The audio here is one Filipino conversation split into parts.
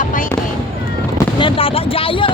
tinapay eh. Nandada, Jayo!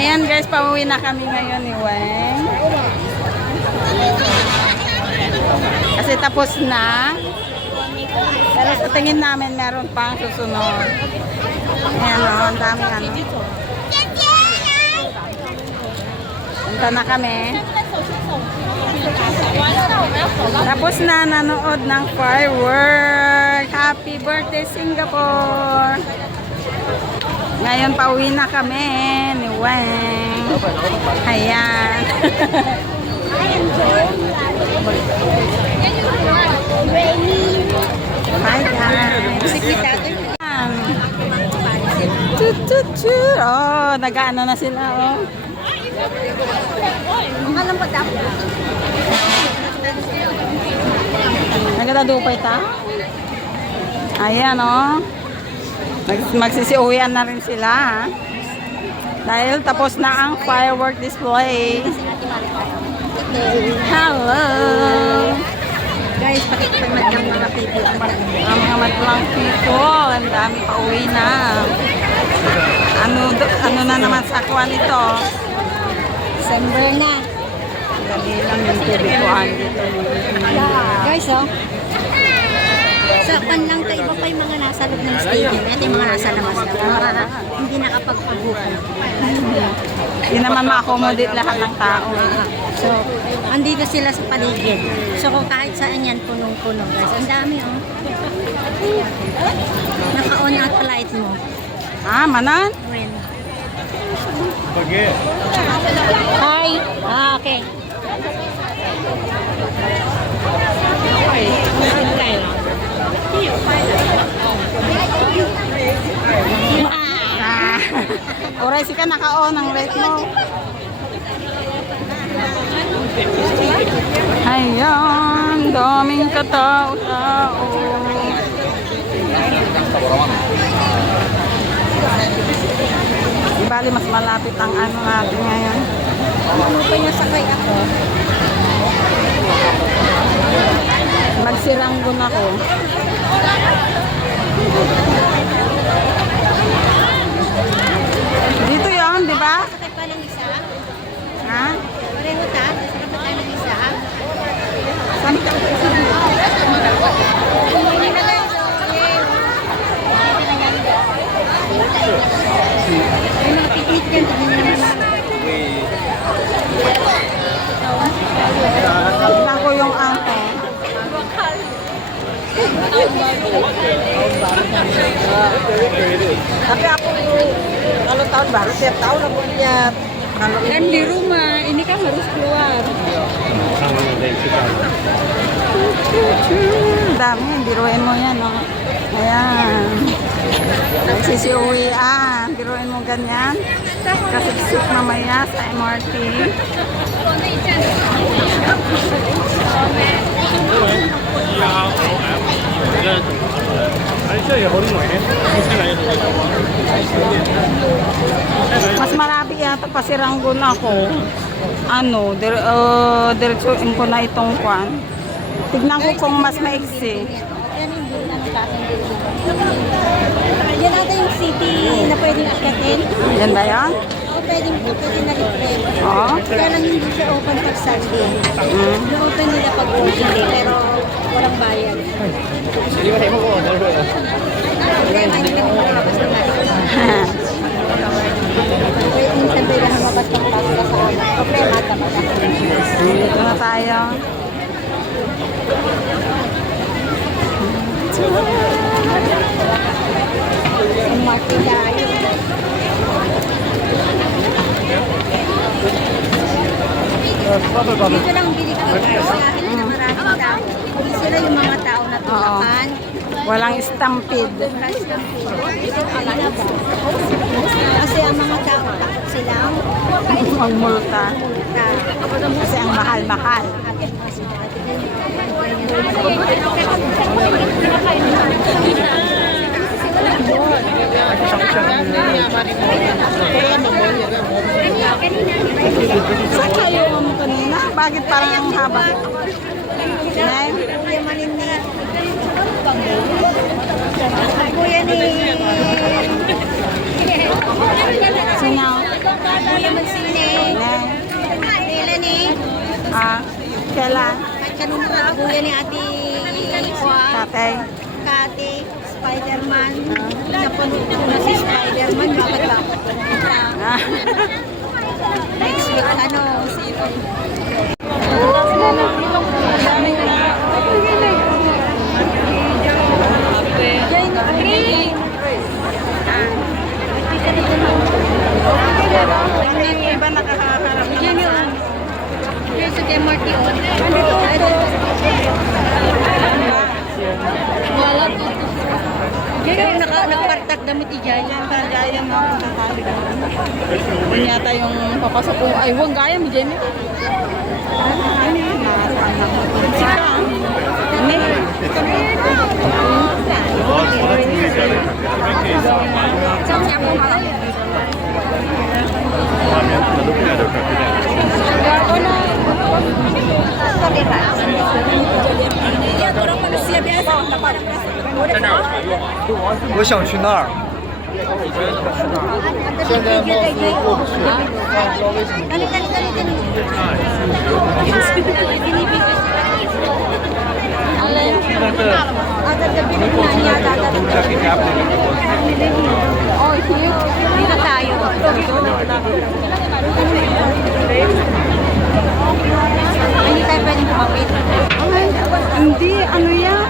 Ayan guys, pauwi na kami ngayon ni Weng. Kasi tapos na. Pero sa tingin namin meron pang susunod. Ayan o, ang dami ano. Punta na kami. Tapos na nanood ng firework. Happy birthday Singapore! Ngayon pauwi na kami ni Weng. Ayan. Hi guys. Oh, nag-ano na sila oh. Nagdadupay ta. Ayan oh. Magsisiuwian na rin sila ha? Dahil tapos na ang firework display. Hello Guys, pakikipagmad ng mga people. ang mga madlang people. Ang dami pa uwi na. Ano na naman sa kuha nito? December na. Dali lang yung tubig ko dito. Guys, oh. Sa pan lang tayo, iba pa yung mga nasa loob ng stadium. Ito yung mga nasa labas lang. Mga hindi nakapagpagupan. Hindi naman ma-accommodate lahat ng tao. So, andito sila sa paligid. So, kung kahit saan yan, punong-puno, guys. Ang dami, oh. Naka-on out pa light mo. Ah, manan? When? Hi! Ah, okay. Ah, oray si ka naka-on ang light mo. Ayan, daming katao-tao. Di bali mas malapit ang ano natin ngayon. Ano pa niya sakay ako? Magsiranggon ako. Dito yon, di ba? Sakay pa ng isa? Ha? Pareho ta? Sakay pa tayo ng isa? Saan ka? Hindi na lang. May mga picnic dyan. Tignan ko yung ante. Tapi ako kalau tahun baru tiap tahun aku lihat. Kalau Kan di rumah, ini kan harus keluar. dami, biruin mo yan, no? Ayan. Nagsisiuwian, biruin mo ganyan. Kasi sip mamaya sa MRT. Mas marami yata pasiranggon ako. Ano, diretsuin ko na itong kwan. Tignan ko kung mas maiksi. Yan yung bulan ng klaseng bulan. Yan ata yung city na pwedeng akitin. Yan ba yan? O pwedeng na rin. Oo. Kaya lang hindi siya open pag Sunday. Na-open nila pag working day, pero walang bayad. Problema, hindi lang lumabas na natin. Minsan pwede na lumabas ng pasta sa amin. Problema, tamad ako. Dito na tayo. Ang market tayo. Dito lang bili kami guys, kahit na maraming tao. Hindi sila yung mga tao na tulakan. Walang stampede. Kasi ang mga tao, takot sila. Magmulta. Kasi ang mahal-mahal. Saan kayo mo kanina? Bakit parang ang haba? Nay? Kuya Maninit. Kuya ni... Sino? Kuya Mansine. Nay? Kailan ni? Kailan? At kanina nga, kuya ni Ate Kwa. Tatay? Kati, Spider-Man. Napanood ko na si Spider-Man. Bakit ba? Next week, ano? Yung iba nakakaharap. Yan yun. Yan sa MRT. Yan yung nagpartak damit i-Jaya. Gaya mo ako sa tabi. Yun yata yung papasok ko. Ay, huwag gaya mo, Jenny. Ano yun? Nasaan lang. Sika. Ano yun?我想去那儿。现在貌似过不去，但不知道为什么。 Dali. Alin? Oh, here. Dito tayo. Hindi tayo pwedeng kumapit. Ay, hindi. Ano yan?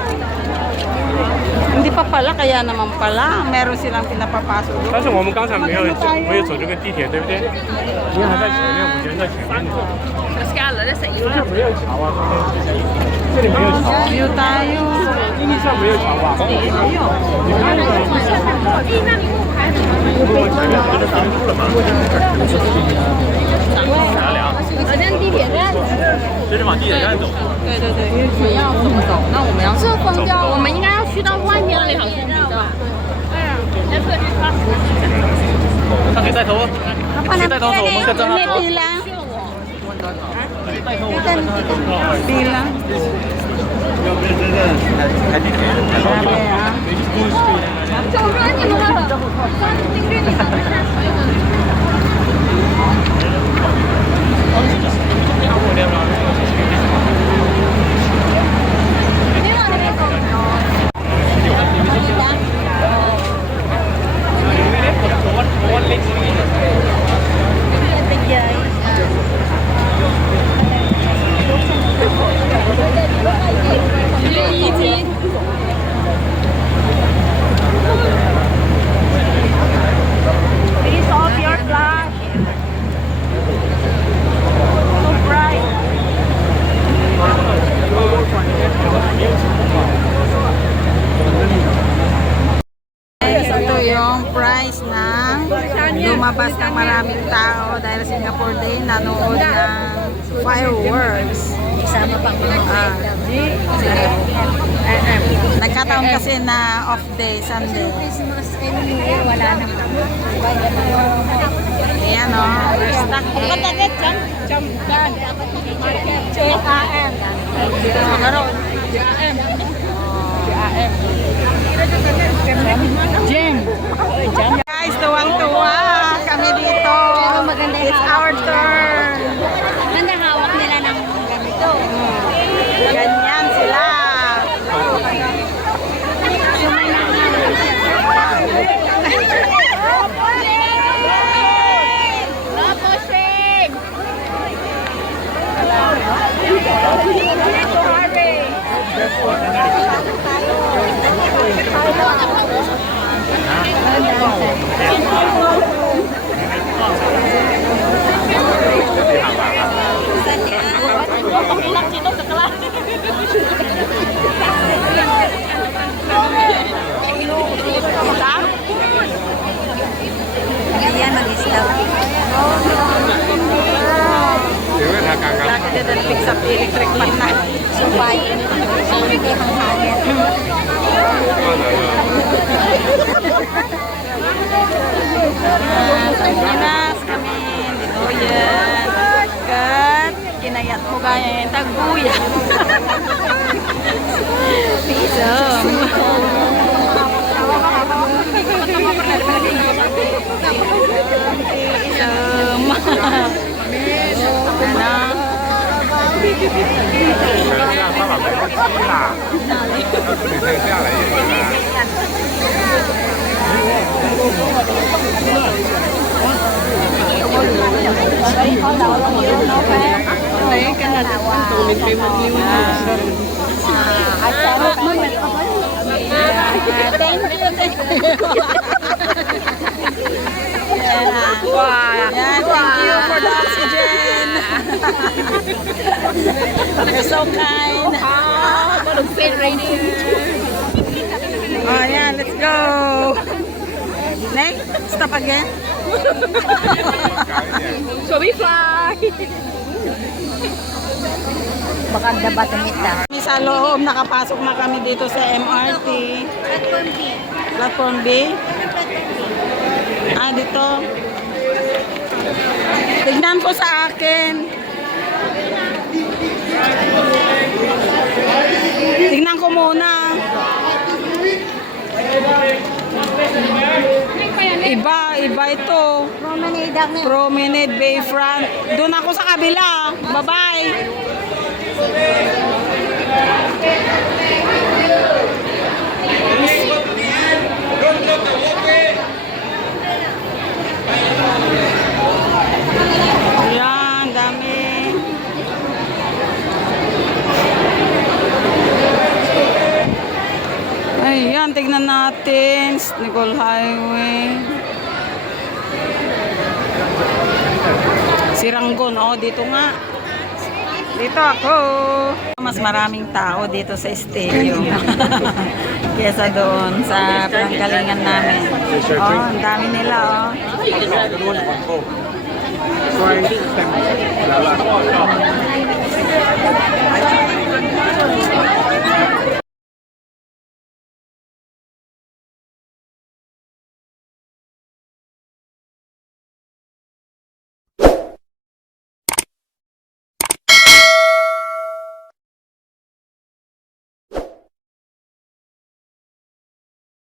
Hindi pa pala, kaya naman pala. Meron silang pinapapasok doon. 但是我们刚才没有走这个地铁，对不对？因为还在前面，我觉得在前面。这没有桥啊，这里没有桥， View tayo. 经济上没有桥吧？好像地铁站。这是往地铁站走。对对对，因为我们要怎么走？那我们要这公交，我们应该要去到外面那里好像比较。他可以带头，可以带头走，我们跟着他 May 走。 pila. Pila. Grabe ah. 走着你们了，盯着你们。Ito yung price ng lumabas ng maraming tao dahil Singapore Day nanood ng fireworks. Isama pang mga Nagkataon kasi na off day, Sunday. Christmas and New Year, wala na. Ayan o, we're stuck here. JAM. Guys, tuwang-tuwa kami dito. Maganda yung It's hawak our nila. turn. Maganda hawak nila ng ganito. Ganyan sila. Ay, taguya. Pisang. Pisang. Ano? 这样爸爸没有鸡啦，你可以下来一点。 Ay, kanat. Tulig kay magliwan. Thank you. Wow. Yeah, thank you for the oxygen. You're so kind. Oh, yeah, let's go. Next, stop again. So we fly. Maganda ba tumita? Kami sa loob, nakapasok na kami dito sa MRT. Platform B. Platform B. Ah, dito. Tignan ko sa akin. Tignan ko muna. Iba ito. Promenade ang Promenade Bayfront. Doon ako sa kabila. Bye-bye. Ayan, dami. Ayan, tignan natin. Nicole Highway. Siranggon, oh, dito nga. Dito ako. Mas maraming tao dito sa stadium. Kesa doon sa panggalingan namin. Oh, ang dami nila, oh. 摔来了。